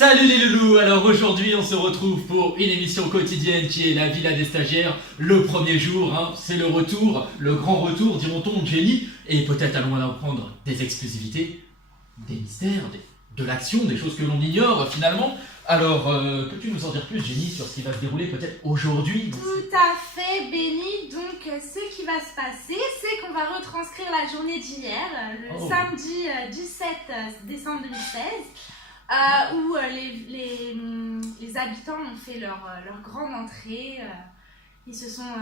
Salut les loulous. Alors aujourd'hui on se retrouve pour une émission quotidienne qui est la Villa des stagiaires. Le premier jour, c'est le retour, le grand retour diront-on de Jenny. Et peut-être allons en apprendre des exclusivités, des mystères, de l'action, des choses que l'on ignore finalement. Alors peux-tu nous en dire plus Jenny sur ce qui va se dérouler peut-être aujourd'hui? Tout à fait Benny, donc ce qui va se passer c'est qu'on va retranscrire la journée d'hier, le samedi 17 décembre 2016. Où les habitants ont fait leur grande entrée, ils se sont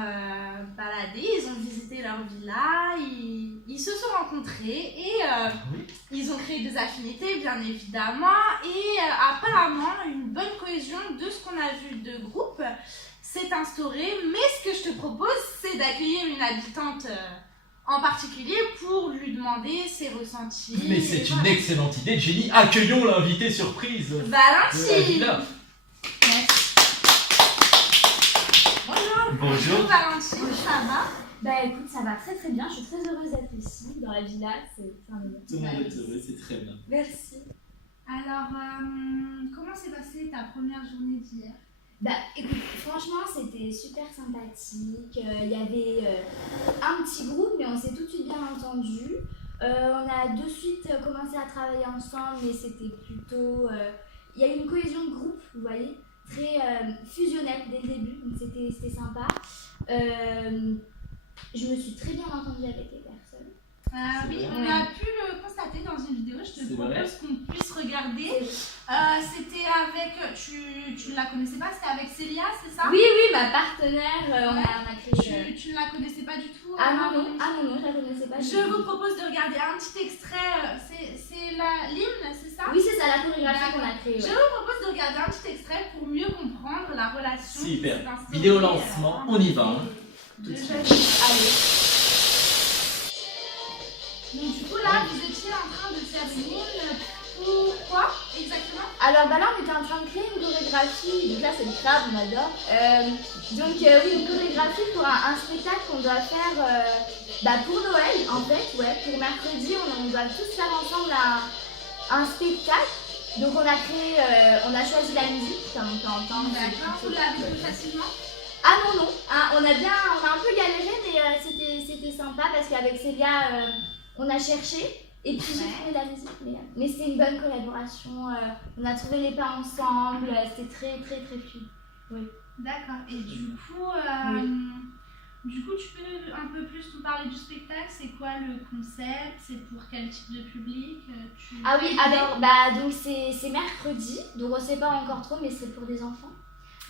baladés, ils ont visité leur villa, ils se sont rencontrés et ils ont créé des affinités bien évidemment et apparemment une bonne cohésion de ce qu'on a vu de groupe s'est instaurée, mais ce que je te propose c'est d'accueillir une habitante en particulier pour lui demander ses ressentis. Mais c'est une excellente idée, Jenny. Accueillons l'invité surprise. Valentine. Merci. Bonjour. Bonjour. Valentine, ça va? Bah écoute, ça va très très bien. Je suis très heureuse d'être ici, dans la villa. C'est un honneur. Tout le monde est heureux, c'est très bien. Merci. Alors, comment s'est passée ta première journée d'hier? Bah écoute, franchement c'était super sympathique, il y avait un petit groupe mais on s'est tout de suite bien entendu. On a de suite commencé à travailler ensemble mais c'était plutôt... Il y a eu une cohésion de groupe, vous voyez, très fusionnelle dès le début, donc c'était sympa. Je me suis très bien entendue avec les personnes. Oui, on a pu le constater dans une vidéo, je te propose qu'on puisse regarder. C'était avec, tu ne la connaissais pas, c'était avec Célia, c'est ça? Oui, ma partenaire, on a créé... Tu ne la connaissais pas du tout? Ah non, je la connaissais pas. Je vous propose de regarder un petit extrait, c'est l'hymne, c'est ça? Oui, c'est ça, la chorégraphie qu'on a créée. Je vous propose de regarder un petit extrait pour mieux comprendre la relation. Super, vidéo lancement, on y va. Tout de suite. Allez. Donc du coup là, vous étiez en train de faire une hymne, pourquoi exactement? Alors bah là on était en train de créer une chorégraphie, donc là c'est le crabe, on adore. Oui, une chorégraphie pour un spectacle qu'on doit faire pour Noël en fait, pour mercredi on doit tous faire ensemble un spectacle. Donc on a créé, on a choisi la musique, comme on peut entendre. D'accord, vous l'avez fait facilement? Ah non, on a un peu galéré mais c'était sympa parce qu'avec Célia on a cherché et puis j'ai trouvé la musique, mais c'était une bonne collaboration, on a trouvé les pas ensemble, c'était très très très fluide. Oui. D'accord, et du coup, tu peux un peu plus nous parler du spectacle, c'est quoi le concept, c'est pour quel type de public? Ah oui, alors donc c'est mercredi, donc on sait pas encore trop mais c'est pour des enfants.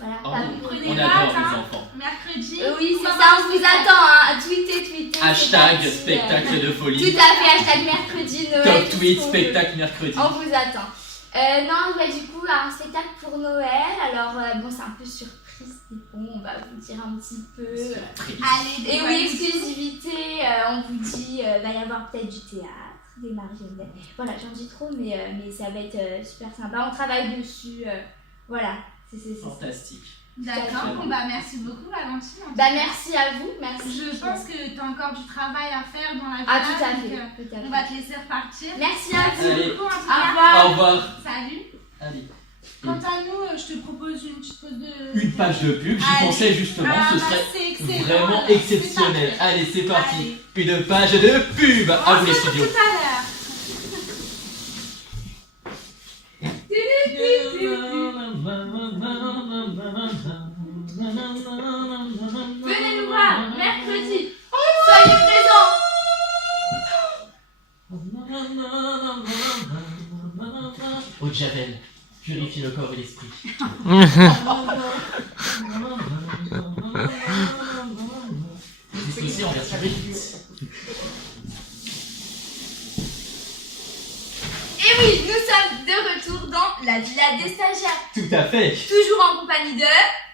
Voilà. On adore les enfants. Mercredi. Oui, c'est ça, on vous attend, tweetez. Hashtag spectacle de folie. Tout à fait, hashtag mercredi, Noël. Top tweet, spectacle mercredi. On vous attend. Du coup, un spectacle pour Noël. Alors, c'est un peu surprise, on va vous dire un petit peu. Allez, et oui, exclusivité, on vous dit, va y avoir peut-être du théâtre, des marionnettes. Voilà, j'en dis trop, mais ça va être super sympa. On travaille dessus, voilà. C'est fantastique. D'accord, merci beaucoup Valentine. Merci à vous, merci. Je pense que tu as encore du travail à faire dans la vie. Ah tout à fait. On va te laisser repartir. Merci à vous. Allez. Beaucoup, Au revoir. Salut. Allez. Quant à nous, je te propose une petite pause de... Une page de pub, j'y pensais justement, ce serait vraiment exceptionnel. Allez, c'est parti. Une page de pub. À vous les studios. Tout à l'heure. Venez nous voir, mercredi. Soyez présents. Eau de Javel, purifie le corps et l'esprit. C'est aussi en version réduite. Et oui, nous sommes de retour dans la villa des stagiaires. Tout à fait. Toujours en compagnie de...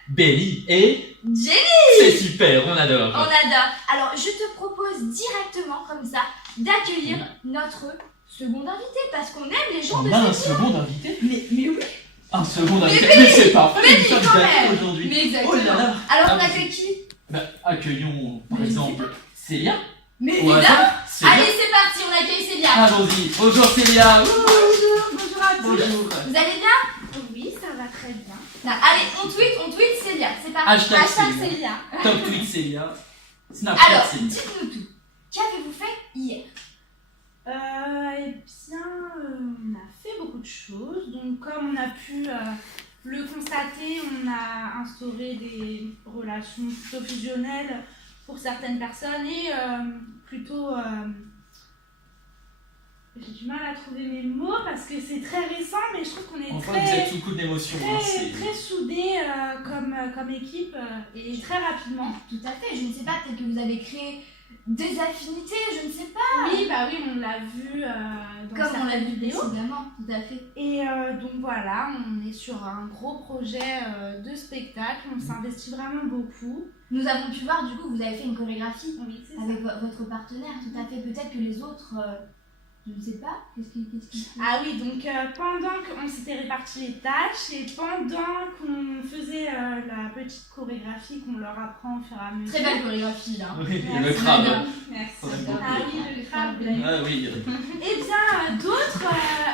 Belly et... Jenny. C'est super, on adore. On adore. Alors, je te propose directement, comme ça, d'accueillir notre second invité, parce qu'on aime les gens de On a un cette second invité? Mais oui. Un second invité? Mais c'est parfait, Mais nous sommes quand d'accord même. aujourd'hui. Mais exactement. Oh là là. Alors, Ah, on accueille qui? Accueillons, par exemple, Célia. Mais Au évidemment. hasard, Célia. Allez, c'est parti, on accueille Célia. Allons-y. Bonjour Célia. Bonjour à tous. Bonjour. Vous allez bien? très bien. Non, allez, on tweet Célia, c'est parti. Hashtag Célia. Célia. Top tweet Célia. Snapchat Alors, Célia. dites-nous tout. Qu'avez-vous fait hier? Eh bien, on a fait beaucoup de choses. Donc, comme on a pu le constater, on a instauré des relations plutôt fusionnelles pour certaines personnes et plutôt... j'ai du mal à trouver mes mots parce que c'est très récent, mais je trouve qu'on est Enfin, vous êtes sous coup d'émotion. hein, très, c'est- très soudés comme équipe et très rapidement. Tout à fait, je ne sais pas, peut-être que vous avez créé des affinités, je ne sais pas. Oui, bah oui, on l'a vu dans Comme on l'a certaines vu vidéos. précédemment, tout à fait. Et donc voilà, on est sur un gros projet de spectacle, on s'investit vraiment beaucoup. Nous avons pu voir, du coup, vous avez fait une chorégraphie Oui, c'est ça. avec votre partenaire, tout à fait. Peut-être que les autres, je ne sais pas, qu'est-ce qui... Ah oui, donc pendant qu'on s'était réparti les tâches et pendant qu'on faisait la petite chorégraphie qu'on leur apprend au fur et à mesure. Très belle chorégraphie, là. Oui, Merci, le crabe. madame. Merci. On aime beaucoup. Ah oui, le crabe. Ah oui. Eh bien, d'autres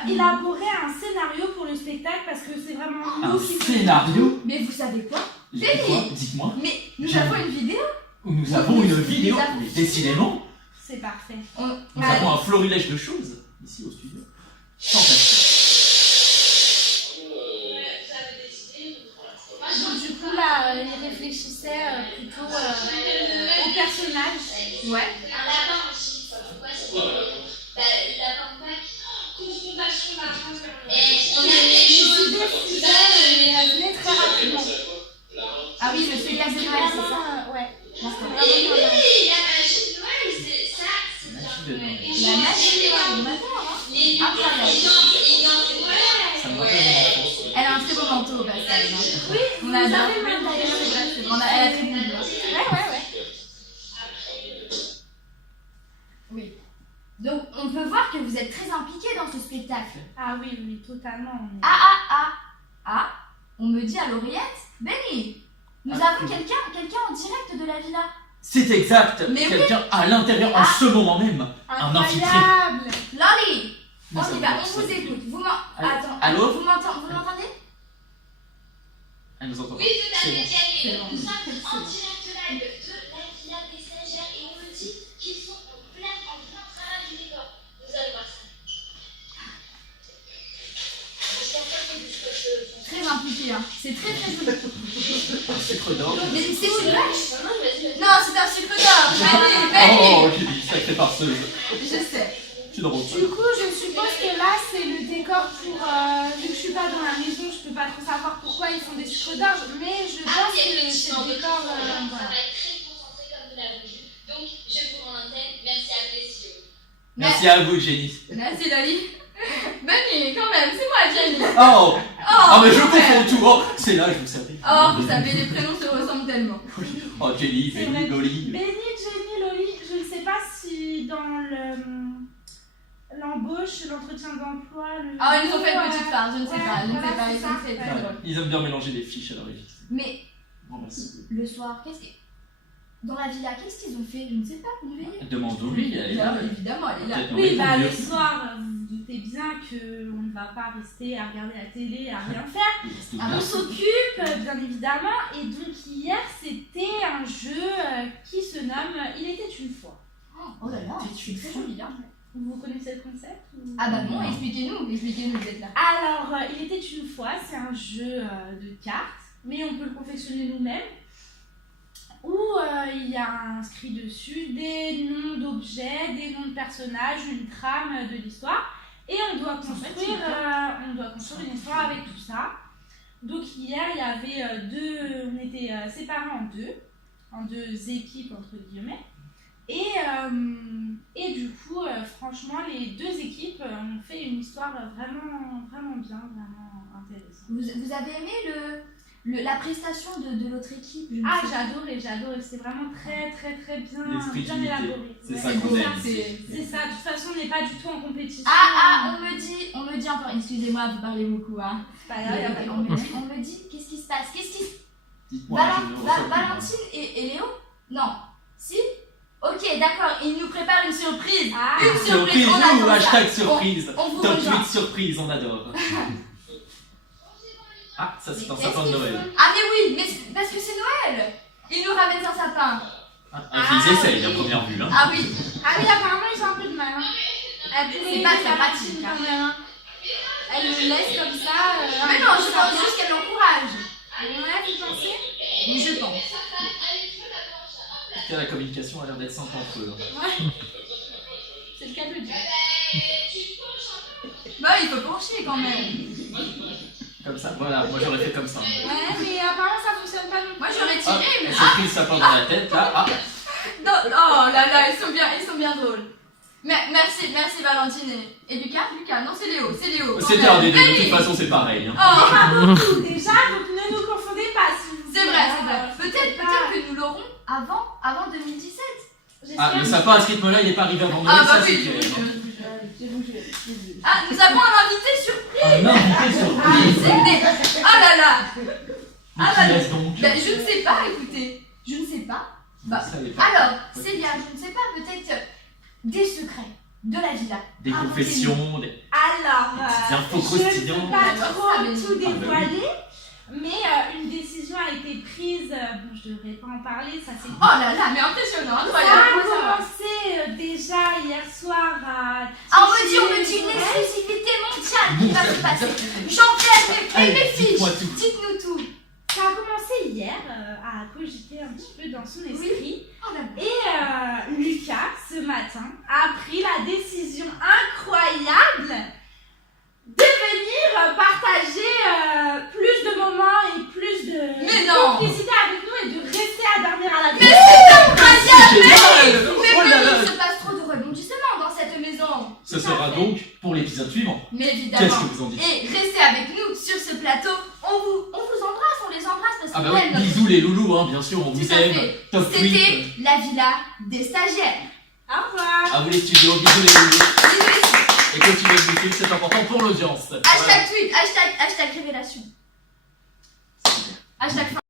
élaboraient un scénario pour le spectacle parce que c'est vraiment Un nous qui scénario. Mais vous savez quoi? Quoi dites-moi. Mais nous J'ai- avons une vidéo. Nous avons une Nous vidéo. avons- Mais décidément, C'est parfait. nous Allez. avons un florilège de choses ici au studio. Fantastique. Donc du coup là, ils réfléchissaient plutôt au personnage. Ouais. Un lapin aussi, quoi. Pourquoi c'est le lapin de Pâques? Confrontation d'argent sur le... Les idées fusaient et elles venaient très rapidement. Ah oui, le spectacle de Noël, c'est ça? Vraiment, ouais. D'accord. Et oui, la magie de Noël, c'est ça, c'est bien. Magie de Noël. La magie de Noël, on adore, hein. Et Incroyable. Ça me rappelle mon enfance. Elle a un très beau manteau au passage. hein. Oui, On vous adore. avez le même d'ailleurs. C'est vrai, c'est vrai. Elle a très bon goût. Ouais. Oui. Donc, on peut voir que vous êtes très impliqué dans ce spectacle. Ah oui, totalement. on est- Ah, on me dit à l'oreillette, Benny, nous Ah, avons oui. quelqu'un en direct de la villa. C'est exact. Mais Quelqu'un à l'intérieur en Ah. ce moment même. Un infiltré. Incroyable. Lolly, Nous on y va, avons on vous ça. écoute. Allô Attends, vous m'entendez? Elle nous entend. Oui, tout à C'est fait, bon. C'est Jenny. bon. Nous sommes en direct live de la villa des stagiaires et on me dit qu'ils sont en plein travail du décor. Vous allez voir ça. J'espère pas que vous faites Très impliqué, hein. C'est très joli. Un sucre d'or. Mais c'est vrai? Non, vas-y. Non, c'est un sucre d'or. Benny, Oh, j'ai dit sacrée farceuse. Je sais. Tu drôle. Du coup, je suppose que là, c'est le décor pour... vu que je suis pas dans la maison, je peux pas trop savoir pourquoi ils font des sucres d'orge, mais je Ah pense oui, que c'est effectivement, le décor... ça va voilà. être très concentré comme vous l'avez vu. Donc, je vous rends l'antenne. Merci à vous les cieux. Merci à vous, Jenny. Merci, Lolly. Benny, quand même, c'est moi, Jenny. Oh, ah mais je quand même. confonds tout. Oh, c'est là, je vous savais. Oh, vous savez, les prénoms se ressemblent tellement. Oh, Jenny, C'est Benny, vrai. Lolly. Benny, Jenny, Loli, je ne sais pas si dans l'embauche, l'entretien d'emploi... Ah, ils nous ont fait une petite Ouais. part, je ne sais Ouais, pas, je ne sais voilà, pas, c'est ils ça. ont fait Ouais. très drôle. Ils aiment bien mélanger les fiches à leur vie. Mais Oh, merci. le soir, qu'est-ce que... Dans la villa, qu'est-ce qu'ils ont fait? Je ne sais pas, vous me voyez? Demandons-lui, elle est là. Évidemment, elle est là. Peut-être nous Oui, bah répondre. le soir, vous vous doutez bien qu'on ne va pas rester à regarder la télé, à rien faire. Ah, On s'occupe, bien évidemment, et donc hier, c'était un jeu qui se nomme Il était une fois. Oh là là, c'est très joli, hein. Vous connaissez le concept ou- Ah bah bon, expliquez-nous, vous êtes là. Alors, Il était une fois, c'est un jeu de cartes, mais on peut le confectionner nous-mêmes, où il y a inscrit dessus des noms d'objets, des noms de personnages, une trame de l'histoire, et on doit construire une histoire avec tout ça. Donc hier, il y avait on était séparés en deux équipes entre guillemets, et du coup, franchement, les deux équipes ont fait une histoire vraiment, vraiment bien, vraiment intéressante. Vous avez aimé la prestation de l'autre équipe? Je ne Ah, sais pas. j'ai adoré, c'est vraiment très, très, très bien, L'esprit bien d'unité. élaboré. C'est Ouais, ça qu'on aime. C'est ça, de toute façon, on n'est pas du tout en compétition. On me dit encore, excusez-moi, vous parlez beaucoup, hein. C'est pas grave, y a pas de On problème. me dit, qu'est-ce qui se passe? Dites-moi, je ne reçois plus. Valentine et Léo? Non. Si? Ok, d'accord, ils nous préparent une surprise. Ah, Une Surprise, on attend hashtag ça. surprise. On vous Top rejoint. tweet surprise, on adore. Ah, ça c'est Mais un qu'est-ce sapin de qu'ils Noël. font? Ah mais oui, mais parce que c'est Noël. Ils nous ramènent un sapin. Ils essayent à première vue. Hein. Ah oui. Ah oui, apparemment ils ont un peu de mal. Hein. C'est pas sympathique, hein. quand même. Hein. Elle le laisse comme ça. Mais non, je pense juste qu'elle l'encourage. Ouais, vous pensez? Mais je pense. En tout cas, la communication a l'air d'être simple entre eux. Ouais. C'est le cas de le dire. Bah, il faut pencher quand même. Comme ça, voilà, moi j'aurais fait comme ça. Ouais, mais apparemment ça fonctionne pas non plus. Moi j'aurais Ah, tiré, mais. elle s'est pris le sapin dans la tête, là. Ah, Non, oh là là, ils sont bien drôles. Merci Valentine et Lucas. Lucas, non, c'est Léo. quand c'était même. un des deux, de Oui. toute façon c'est pareil. Hein. Oh, Pas beaucoup déjà, donc ne nous confondez pas s'il vous plaît. c'est vrai. Peut-être que nous l'aurons avant 2017. Ah, le sapin à ce rythme-là, il n'est pas arrivé avant Noël, Ah bah ça c'est oui, clair. J'ai bougé. Ah, nous avons un invité surprise. Un invité surprise. Ah là là. Ah bah Qui est-ce donc? Ben, je ne sais pas, écoutez. Je ne sais pas. Vous savez pas. Alors, Célia, je ne sais pas, peut-être des secrets de la villa. Des confessions, des... Alors, petites infos je ne croustillantes. peux pas Ah, trop mais- tout Ah, bah oui. dévoiler, mais une décision a été prise, bon je devrais pas en parler, ça c'est... Oh là là, mais impressionnant, Ça incroyable. a Comment ça va commencé déjà hier soir à... Ah, on me dit une exclusivité mondiale qui va se passer. Jean-Pierre et Allez, mes filles, dites-moi tout. dites-nous tout. Ça a commencé hier à cogiter un petit peu dans son esprit. Oh là là. Et Lucas, ce matin, a pris la décision incroyable de venir partager plus de moments et plus de Mais non. complicité avec nous et de rester à dormir à la Mais maison. c'est Génial. Mais Oh là là. il se passe trop de rebondissements dans cette maison. Ce sera donc pour l'épisode suivant. Mais Qu'est-ce évidemment. que vous en dites? Et restez avec nous sur ce plateau. On vous embrasse, on les embrasse parce Ah qu'on bah oui, aime notre- bisous les loulous, hein, bien sûr, on Tout vous à aime. fait. Top C'était 8. la villa des stagiaires. Au revoir. À vous les studios, bisous les loulous. Bisous les filles. Et continuez de nous suivre, c'est important pour l'audience. Voilà. Hashtag tweet, hashtag révélation. Hashtag